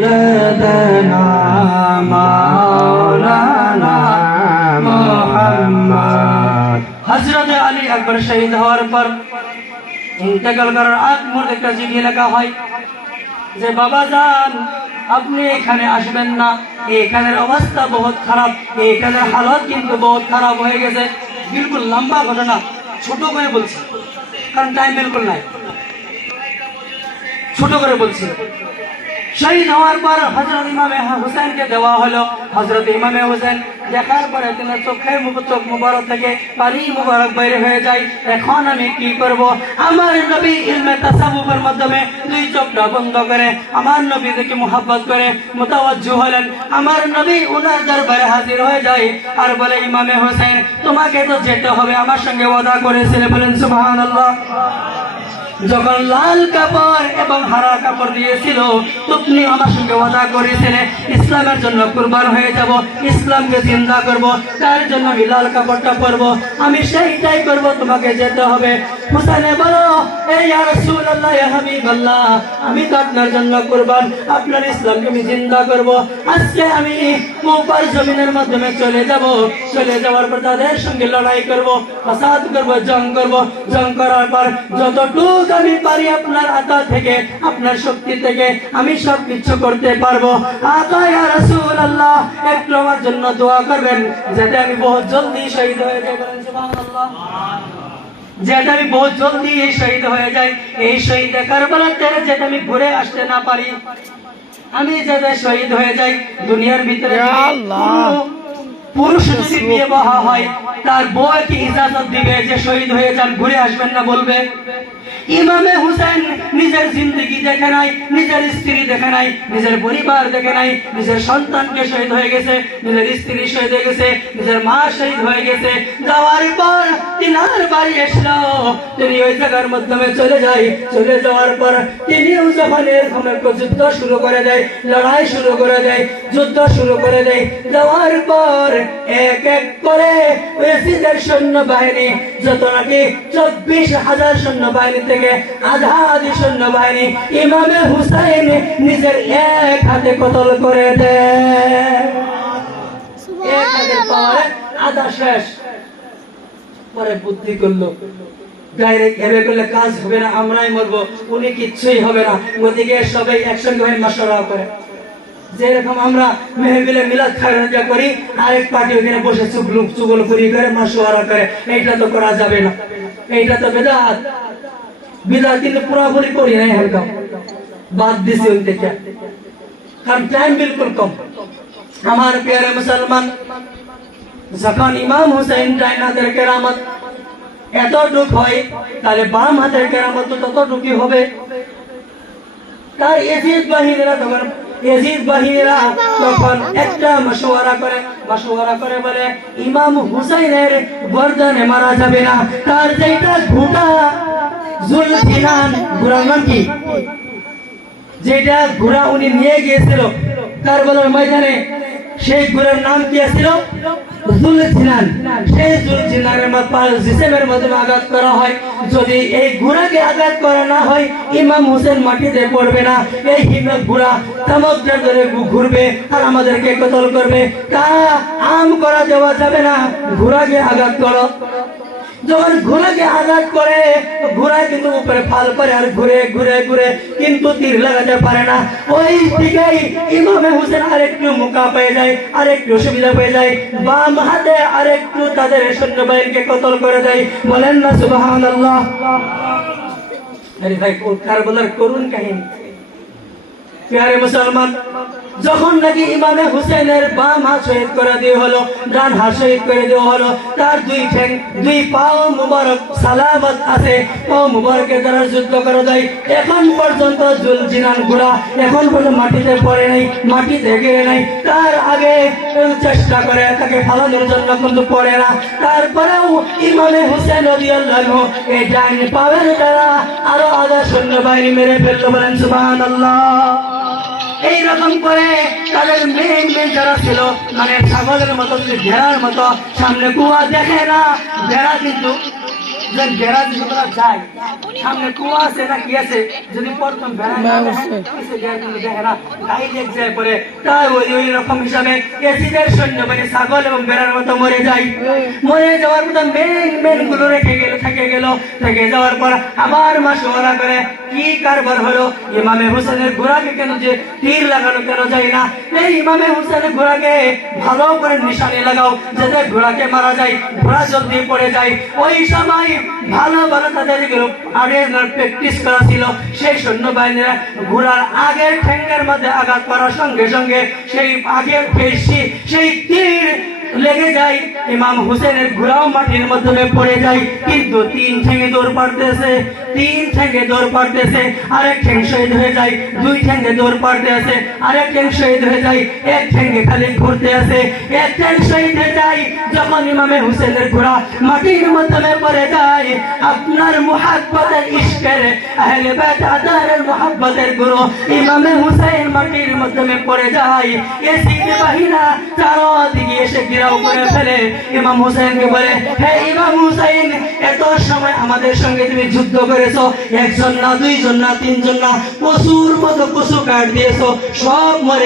لدنا مولانا محمد হযরত আলী আকবর শহীদ হওয়ার পর ইন্তেকাল করার আগ মুহূর্তে একটা চিঠি লেখা হয় যে বাবা জান আপনি এখানে আসবেন না, এখানের অবস্থা বহুত খারাপ, এখানের হালত কিন্তু বহুত খারাপ হয়ে গেছে। বিলকুল লম্বা ঘটনা, ছোট করে বলছি কারণ টাইম বিলকুল নাই, ছোট করে বলছি। শহীদ হওয়ার পর হযরত ইমামে হুসাইনকে দেওয়া হলো। হযরত ইমামে হুসাইন দেখার পরে তিনি চোখ মুবারক থেকে পানি মুবারক বাইরে হয়ে যায়। এখন আমি কি করব? আমার নবী ইলমে তাসাউফের মাধ্যমে দুই চোখটা বন্ধ করে আমার নবী থেকে মুহাব্বত করে মুতাওয়াজ্জিহ হলেন। আমার নবী ওনার দরবারে হাজির হয়ে যায় আর বলে, ইমামে হুসাইন তোমাকে তো যেতে হবে, আমার সঙ্গে ওয়াদা করেছিলে। বলেন সুবহানাল্লাহ। যখন লাল কাপড় এবং হারা কাপড় দিয়েছিল, তুমি আমার সঙ্গে ওয়াদা করেছিলে ইসলামের জন্য কুরবান হয়ে যাব, ইসলামকে জিন্দা করব, তার জন্য আমি লাল কাপড়টা পরবো, আমি সেইটাই করব, তোমাকে যেতে হবে। হুসাইনে বলো, এই ইয়া রাসূলুল্লাহ, ইয়া হাবিবাল্লাহ, আমি তো আপনার জন্য কুরবান, আপনার ইসলামকে আমি জিন্দা করব। আজকে আমি মুপার জমিনের মাধ্যমে চলে যাব, চলে যাওয়ার পর তাদের সঙ্গে লড়াই করব, ফাসাদ করব, জং করব। জং করার পর যতটুকু আমি পারি আপনার আতা থেকে, আপনার শক্তি থেকে আমি সব কিছু করতে পারবো। আকা ইয়া রাসূলুল্লাহ, একটু আমার জন্য দোয়া করবেন যাতে আমি বহুত জলদি শহীদ হয়ে যাই। বলেন সুবহানাল্লাহ। যাতে আমি বহুত জলদি শহীদ হয়ে যাই, এই শহীদ কারবালার থেকে যাতে আমি ঘুরে আসতে না পারি, আমি যাতে শহীদ হয়ে যাই। দুনিয়ার ভিতরে পুরুষ যদি বিয়ে বহা হয়, তার বউ কি ইজাজত দিবে যে শহীদ হয়ে যান, ঘুরে আসবেন না? বলবে। ইমামে হুসাইন নিজের জিন্দগি দেখে নাই, নিজের স্ত্রী দেখে নাই, নিজের পরিবার দেখে নাই, নিজের সন্তানকে শহীদ হয়ে গেছে, নিজের স্ত্রী শহীদ হয়ে গেছে, নিজের মা শহীদ হয়ে গেছে। যাওয়ার পর তিনার বাড়ি এসলো, তিনি ওই জায়গার মাধ্যমে চলে যায়। চলে যাওয়ার পর তিনিও যখন এরকম একটা যুদ্ধ শুরু করে দেয়, লড়াই শুরু করে দেয়, যুদ্ধ শুরু করে দেয়। যাওয়ার পর এক এক করে ইয়াজিদের সৈন্যবাহিনী, যত নাকি 24,000 সৈন্যবাহিনী থেকে আধা সৈন্যবাহিনী ইমামে হুসাইন নিজের এক হাতে কতল করে দেয়। এক হাতে পাওয়ারে আধা শেষ। পরে বুদ্ধি করলো, ডাইরেক্ট এভাবে করলে কাজ হবে না, আমরাই মরবো, উনি কিচ্ছুই হবে না। ওদিকে সবাই একসঙ্গে হয়ে মাশওয়ারা করে, যেরকম আমরা মেহফিলে মিলাদ খায়রাত করি, আরেক পার্টি ওখানে বসে চুগলখুরি করে মাশওয়ারা করে। এইটা তো করা যাবে না, এইটা তো বেদাত। বিদাত কিন্তু পুরোপুরি করি নাই, হালকা বাদ দিছি ওই থেকে, কারণ টাইম বিলকুল কম। আমার প্রিয় মুসলমান, যখন ইমাম হুসাইন ডাইন হাতের কেরামত এতটুক হয়, তাহলে বাম হাতের কেরামত তো ততটুকুই হবে। তার ইয়াজিদ বাহিনীরা তখন একটা মাশওয়ারা করে বলে, ইমাম হুসাইনের গর্দনে মারা যাবে না, তার যেটা ঘোড়া জুলফিনান, ঘোড়ার নাম কি, যেটা ঘোড়া উনি নিয়ে গিয়েছিল কারবালার ময়দানে, সেই ঘোড়ার নাম কি ছিল? জুলফিনান। সেই জুলফিনানের জিসমের মাধ্যমে আঘাত করা হয়। যদি এই ঘোড়াকে আঘাত করা না হয়, ইমাম হুসেন মাটিতে পড়বে না, এই হিমেল ঘোড়া সমুদ্রের ধরে ঘুরবে আর আমাদেরকে কতল করবে। তা আম করা দেওয়া যাবে না, ঘোড়াকে আঘাত করো। যখন ঘোড়াকে আঘাত করে, ঘোড়া কিন্তু উপরে ফাল করে আর ঘুরে ঘুরে ঘুরে কিন্তু তীর লাগাতে পারে না। ওই দিকেই ইমামে হুসেন আরেকটু মোকা পেয়ে যায়, আরেকটু সুবিধা পেয়ে যায়, বাম হাতে আরেকটু তাদের সৈন্যবাহিনীকে কতল করে দেয়। বলেন না সুবহানাল্লাহ। আরে ভাই, কারবালার করুণ কাহিনী। প্রিয় মুসলমান, যখন নাকি ইমামে হুসাইনের বাম হাত শহীদ করে দেওয়া হলো, ডান হাত শহীদ করে দেওয়া হলো, তার দুই ঠ্যাং, দুই পাও মুবারক সালামত আছে, পাও মুবারকের দ্বারা যুদ্ধ করা যায়। এখন পর্যন্ত জুলফিনান ঘোড়া এখন পর্যন্ত মাটিতে পড়ে নাই, মাটিতে গেড়ে নাই। তার আগে চেষ্টা করে তাকে ফালানোর জন্য কিন্তু পড়ে না। তারপরেও ইমামে হুসাইন রাদিয়াল্লাহু আনহু এই ডান পায়ের দ্বারা আরো আধা সৈন্যবাহিনী মেরে ফেললো। বলেন সুবহানাল্লাহ। এইরকম করে তাদের মেন যারা ছিল, মানে ছাগলের মতো, ভেড়ার মতো, সামনে কুয়া দেখে না, ভেড়া কিন্তু যে বেড়া যেগুলো যায় সামনে কুয়া আছে না কি আছে যদি প্রথম বেড়া না দেখে না গাই লেগ যায় পরে তাই ওই রকম হিসাবে এসিদের সৈন্য মানে ছাগল এবং বেড়ার মতো মরে যায়। মরে যাওয়ার মতো মেন গুলো থেকে যাওয়ার পর আবার মাসওয়ারা করে কি কারবার হলো ইমামে হোসেনের ঘোড়াকে কেন যে তীর লাগানো কেন যায় না, এই ইমামে হোসেনের ঘোড়াকে ভালো করে নিশানে লাগাও যাতে ঘোড়াকে মারা যায়, ঘোড়া জলদি পড়ে যায়। ওই সময় ভালো তাদের আগে প্র্যাকটিস করা ছিল, সেই সৈন্যবাহিনীরা ঘোড়ার আগের ঠ্যাঙ্গের মধ্যে আঘাত করার সঙ্গে সঙ্গে সেই আগের পেশি সেই তীর লেগে যায়, ইমাম হুসেনের ঘোড়াও মাটির মাধ্যমে পড়ে যায়। কিন্তু তিন ঠ্যাঙ্গে দৌড় পাড়তেছে, আরেক ঠ্যাং শহীদ হয়ে যায়, দুই ঠ্যাঙ্গে দৌড় পাড়তেছে, আরেক ঠ্যাং শহীদ হয়ে যায়, এক ঠ্যাঙ্গে খালি ঘুরতে আছে, এক ঠ্যাং শহীদ হয়ে যায়। যখন ইমামে হুসেনের ঘোড়া মাটির মাধ্যমে পড়ে যায়, আপনার মুহাব্বতের ইশকের আহলে বাইত আদারের মুহাব্বতের গুরু ইমামে হুসেন মাটির মাধ্যমে পড়ে যায়। এসিদের বাহিনীরা চারদিকে এসে ঘেরাও করে ফেলে, ইমাম হুসাইনকে বলে, হে ইমাম হুসাইন, এত সময় আমাদের সঙ্গে তুমি যুদ্ধ করেছো, একজন না, দুইজন না, তিনজন না, প্রচুর মতো পশু কাট দিয়েছো, সব মরে